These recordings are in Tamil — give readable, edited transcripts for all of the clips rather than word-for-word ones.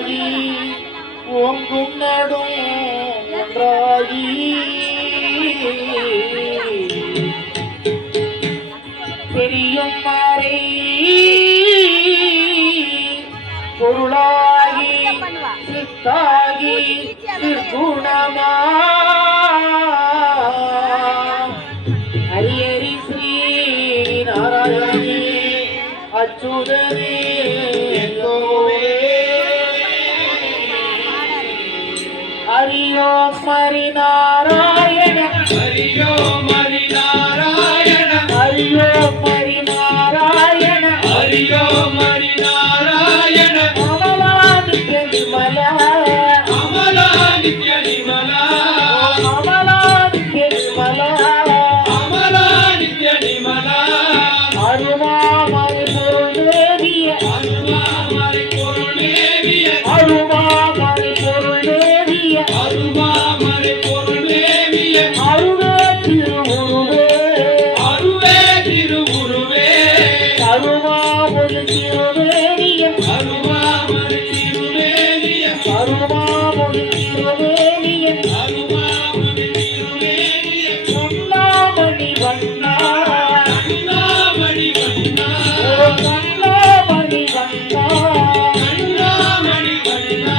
ஒன்றாகி ஓங்கும் நடும் ஒன்றாகி பெரியும் மாறை பொருளாகி சித்தாகி சிற்குணமா ஹரியரி ஸ்ரீ நாராயணி அச்சுதனே ஹரியோ மரி நாராயண ஹரியோ மரி நாராயண ஹரியோ மரி நாராயண ஹரியோ மரி நாராயண அமலா நித்ய நிமலா அமலா நித்ய நிமலா அமலா நித்ய நிமலா அமலா நித்ய நிமலா அருமா மரி பொருள் தேவிய அருமா மரி பொருள் தேவிய அருமா மரி பொருள் தேவிய அருமா மரி பொருள் தேவிய அருவே திருவுருவே அருவே திருவுருவே அருமா மரி திருவேணிய அருமா மரி திருவேணிய அருமா மரி திருவேணிய அருமா மரி திருவேணிய கண்ணாமணி வண்ணா கண்ணாமணி வண்ணா கண்ணாமணி வண்ணா கண்ணாமணி வண்ணா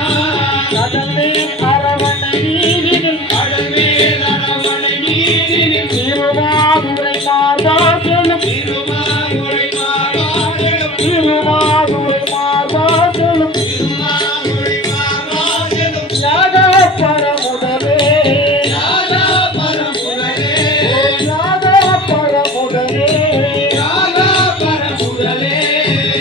கடமே அரவண நீரினில் கடமே அரவண நீரினில் திருவாதுரை மாதா செல்லும் திருவாதுரை மாதா செல்லும் திருவாதுரை மாதா செல்லும் திருவாதுரை மாதா செல்லும் யாதா பரமுதலே யாதா பரமுதலே யாதா பரமுதலே யாதா பரமுதலே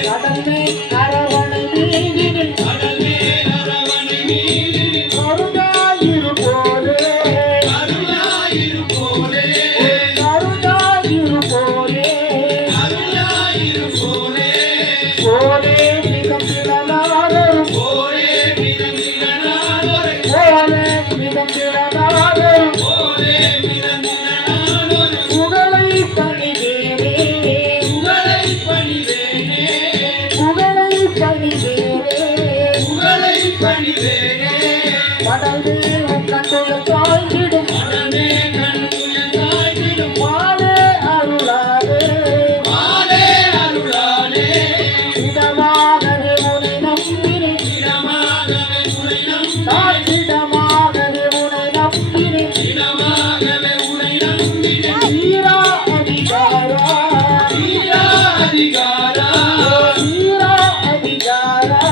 கடமே அரவண நீரினில் கடமே அரவண நீரினில் கருணாயிரு போலே கருணாயிரு போலே கருணாயிரு போலே கருணாயிரு போலே போலே மிகம் திறனாதரும் போலே மிகம் திறனாதரும் போலே மிகம் திறனாதரும் போலே மிகம் திறனாதரும் புகழை பணிவேனே புகழை பணிவேனே புகழை பணிவேனே புகழை பணிவேனே கடலே கண்ணுகள் தாழ்ந்திடும் கடலே கண்ணுகள் தாழ்ந்திடும் மாலே அருளாதே மாலே அருளாதே இடமாகவே உனை நம்பினேன் இடமாகவே உனை நம்பினேன் இடமாகவே உனை நம்பினேன் இடமாகவே உனை நம்பினேன் வீரா அதிகாரா வீரா அதிகாரா வீரா அதிகாரா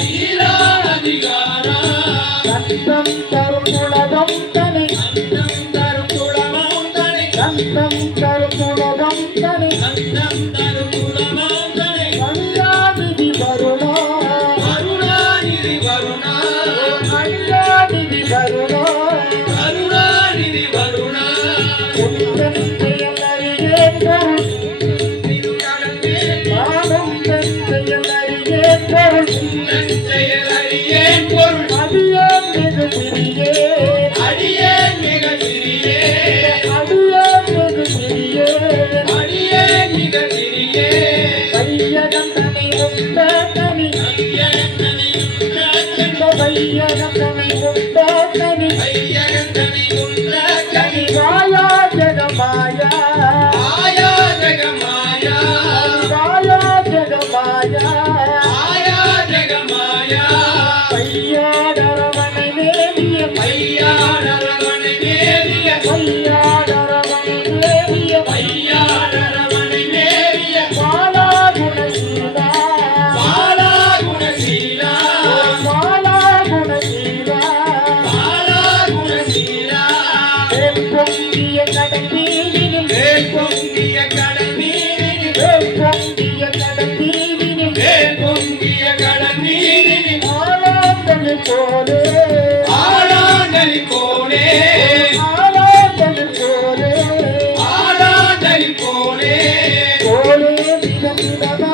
வீரா அதிகாரா கந்தம் தரும் குலதம் தனை கந்தம் தரும் குலதம் தனை கந்தம் தரும் குலதம் தனை கந்தம் தரும் குலதம் தனை கருணாநிதி வருணா கருணாநிதி வருணா கருணாநிதி வருணா கருணாநிதி வருணா உந்தன் செயல் அறியேன் பொருள் நானும் தன் செயல் அறியேன் பொருள் உந்தன் செயல் அறியேன் பொருள் அடியேன் மிக சிறியே அடியேன் மிக சிறியே அடியேன் மிக சிறியே அடியேன் மிக சிறியே வையகம் தனை உண்ட தனி வையகம் தனை உண்ட தனி வையகம் தனை உண்ட தனி வையகம் தனை உண்ட தனி மாயா ஜெகமாயா மாயா ஜெகமாயா மாயா ஜெகமாயா மாயா ஜெகமாயா பையாடரவணை வேதிய பையாடரவணை வேதிய பையாடரவணை வேதிய பையாடரவணை வேதிய பாலா குணசீலா பாலா குணசீலா பாலா குணசீலா பாலா குணசீலா பொங்கிய கடல் நீரினில் பொங்கிய கடல் நீரினில் பொங்கிய கடல் நீரினில் பொங்கிய கடல் நீரினில் ஆளாங்கல் போலே ஆளாங்கல் போலே ஆளாங்கல் போலே ஆளாங்கல் போலே போலே மிக மிதமா